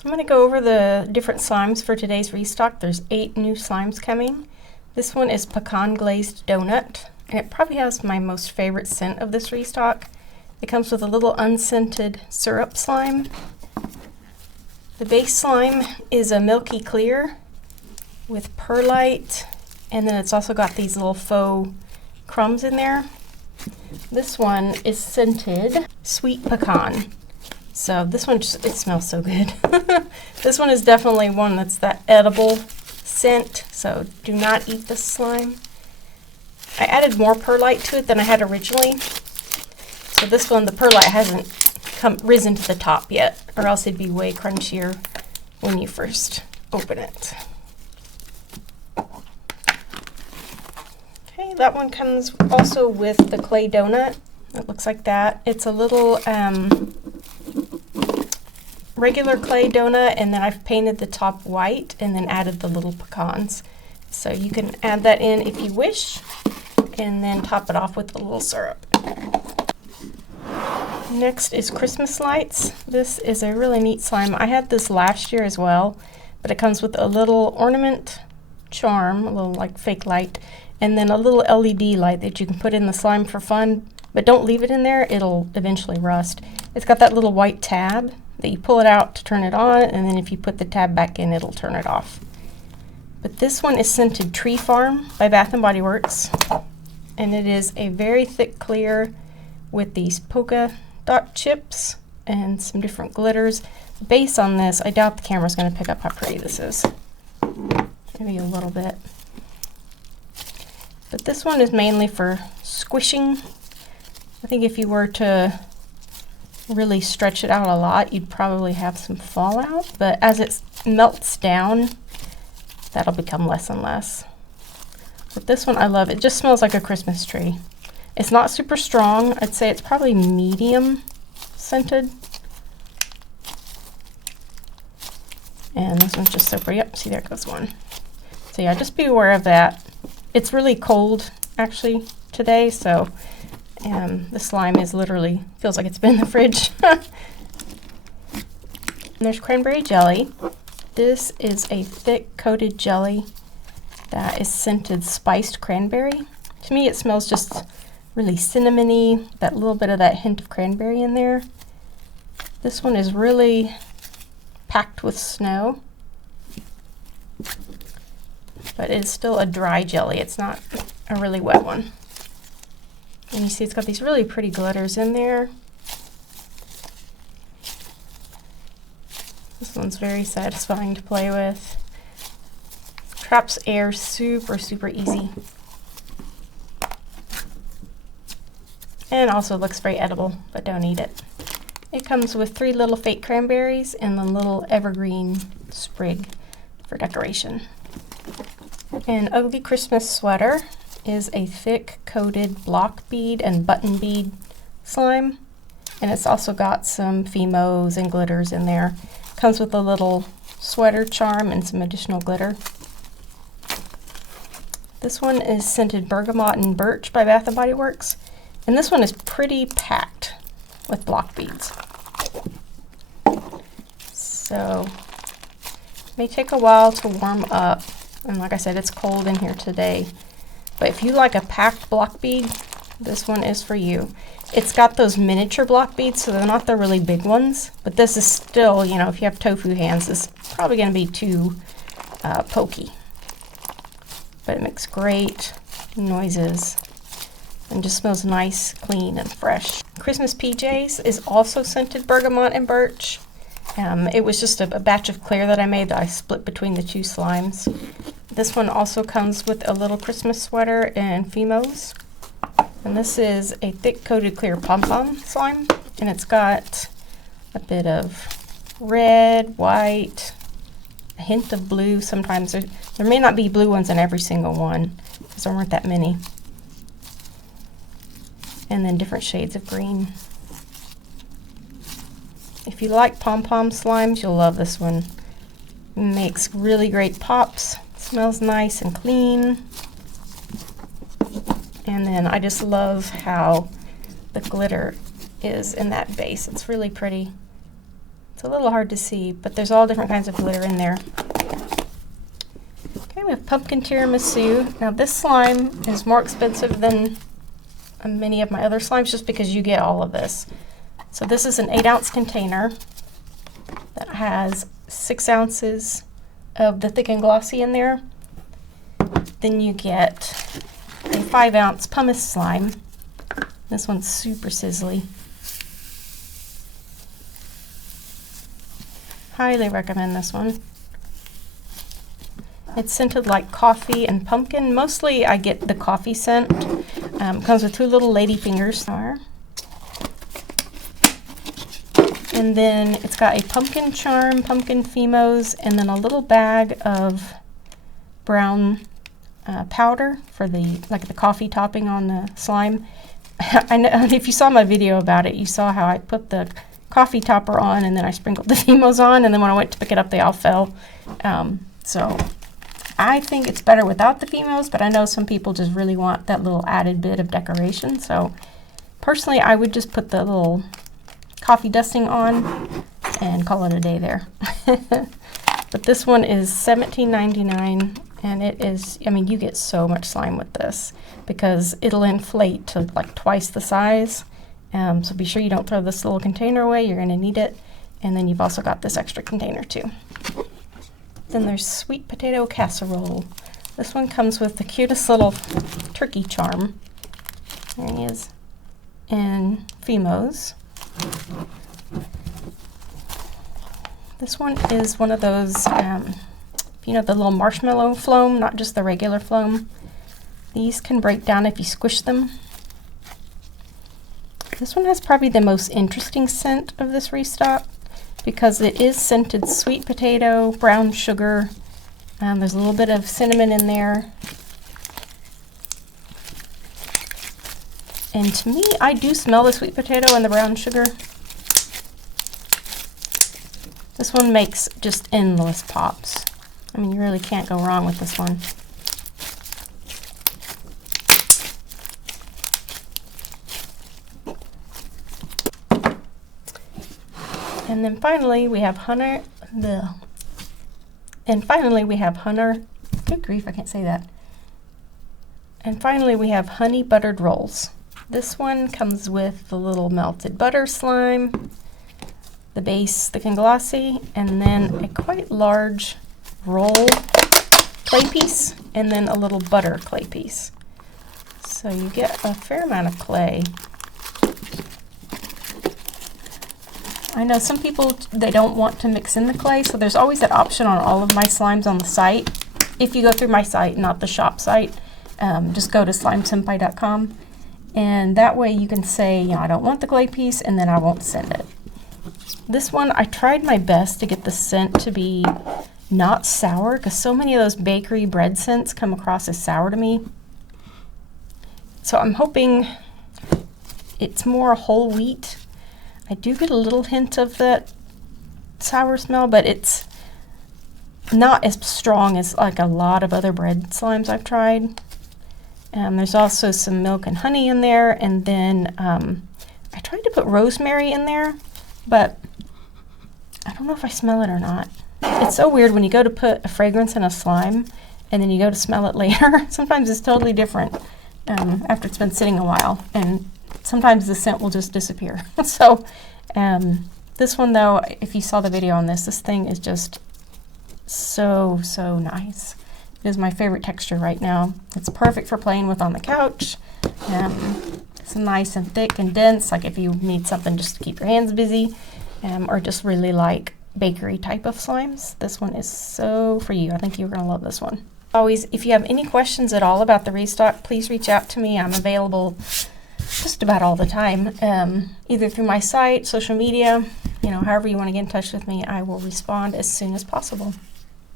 So I'm going to go over the different slimes for today's restock. There's 8 new slimes coming. This one is pecan glazed donut, and it probably has my most favorite scent of this restock. It comes with a little unscented syrup slime. The base slime is a milky clear with perlite, and then it's also got these little faux crumbs in there. This one is scented sweet pecan. So this one, it smells so good. This one is definitely one that's that edible scent, so do not eat this slime. I added more perlite to it than I had originally. So this one, the perlite hasn't risen to the top yet, or else it'd be way crunchier when you first open it. Okay, that one comes also with the clay donut. It looks like that. It's a little regular clay donut, and then I've painted the top white and then added the little pecans. So you can add that in if you wish, and then top it off with a little syrup. Next is Christmas lights. This is a really neat slime. I had this last year as well, but it comes with a little ornament charm, a little like fake light, and then a little LED light that you can put in the slime for fun, but don't leave it in there, it'll eventually rust. It's got that little white tab that you pull it out to turn it on, and then if you put the tab back in, it'll turn it off. But this one is scented Tree Farm by Bath & Body Works, and it is a very thick clear with these polka dot chips and some different glitters. The base on this, I doubt the camera's going to pick up how pretty this is. Maybe a little bit. But this one is mainly for squishing. I think if you were to really stretch it out a lot, you'd probably have some fallout, but as it melts down, that'll become less and less. But this one I love. It just smells like a Christmas tree. It's not super strong. I'd say it's probably medium scented. And this one's just so pretty. Yep, see, there goes one. So yeah, just be aware of that. It's really cold actually today, so the slime is literally, feels like it's been in the fridge. And there's cranberry jelly. This is a thick coated jelly that is scented spiced cranberry. To me it smells just really cinnamony, that little bit of that hint of cranberry in there. This one is really packed with snow, but it's still a dry jelly. It's not a really wet one. And you see it's got these really pretty glitters in there. This one's very satisfying to play with. Traps air super, super easy. And also looks very edible, but don't eat it. It comes with 3 little fake cranberries and a little evergreen sprig for decoration. An Ugly Christmas Sweater is a thick coated block bead and button bead slime, and it's also got some Fimos and glitters in there. Comes with a little sweater charm and some additional glitter. This one is scented Bergamot and Birch by Bath & Body Works, and this one is pretty packed with block beads. So it may take a while to warm up, and like I said, it's cold in here today. But if you like a packed block bead, this one is for you. It's got those miniature block beads, so they're not the really big ones. But this is still, you know, if you have tofu hands, it's probably going to be too pokey. But it makes great noises and just smells nice, clean, and fresh. Christmas PJs is also scented Bergamot and Birch. It was just a batch of clear that I made that I split between the 2 slimes. This one also comes with a little Christmas sweater and Fimos. And this is a thick coated clear pom-pom slime, and it's got a bit of red, white, a hint of blue. Sometimes there may not be blue ones in every single one because there weren't that many. And then different shades of green. If you like pom-pom slimes, you'll love this one. It makes really great pops. Smells nice and clean. And then I just love how the glitter is in that base. It's really pretty. It's a little hard to see, but there's all different kinds of glitter in there. Okay, we have pumpkin tiramisu. Now this slime is more expensive than many of my other slimes just because you get all of this. So this is an 8-ounce container that has 6 ounces of the thick and glossy in there. Then you get a 5-ounce pumice slime. This one's super sizzly. Highly recommend this one. It's scented like coffee and pumpkin. Mostly I get the coffee scent. Comes with 2 little lady fingers. And then it's got a pumpkin charm, pumpkin Fimos, and then a little bag of brown powder for the coffee topping on the slime. I know if you saw my video about it, you saw how I put the coffee topper on and then I sprinkled the Fimos on, and then when I went to pick it up, they all fell. So I think it's better without the Fimos, but I know some people just really want that little added bit of decoration. So personally, I would just put the little coffee dusting on and call it a day there. But this one is $17.99, and it is, I mean, you get so much slime with this because it'll inflate to like twice the size. So be sure you don't throw this little container away. You're going to need it. And then you've also got this extra container too. Then there's sweet potato casserole. This one comes with the cutest little turkey charm. There he is. And Fimos. This one is one of those, you know, the little marshmallow foam, not just the regular foam. These can break down if you squish them. This one has probably the most interesting scent of this Restock because it is scented sweet potato, brown sugar. There's a little bit of cinnamon in there. And to me, I do smell the sweet potato and the brown sugar. This one makes just endless pops. I mean, you really can't go wrong with this one. And then finally we have Hunter. Good grief, I can't say that. And finally we have honey buttered rolls. This one comes with the little melted butter slime, the base thick and glossy, and then a quite large roll clay piece, and then a little butter clay piece. So you get a fair amount of clay. I know some people, they don't want to mix in the clay, so there's always that option on all of my slimes on the site. If you go through my site, not the shop site, just go to slimesenpai.com, and that way you can say, you know, I don't want the clay piece, and then I won't send it. This one, I tried my best to get the scent to be not sour, because so many of those bakery bread scents come across as sour to me. So I'm hoping it's more whole wheat. I do get a little hint of that sour smell, but it's not as strong as like a lot of other bread slimes I've tried. There's also some milk and honey in there, and then I tried to put rosemary in there, but I don't know if I smell it or not. It's so weird when you go to put a fragrance in a slime and then you go to smell it later. Sometimes it's totally different after it's been sitting a while, and sometimes the scent will just disappear. So this one though, if you saw the video on this, this thing is just so nice. It is my favorite texture right now. It's perfect for playing with on the couch. It's nice and thick and dense, like if you need something just to keep your hands busy, or just really like bakery type of slimes. This one is so for you. I think you're gonna love this one. Always, if you have any questions at all about the Restock, please reach out to me. I'm available just about all the time, either through my site, social media, you know, however you want to get in touch with me, I will respond as soon as possible.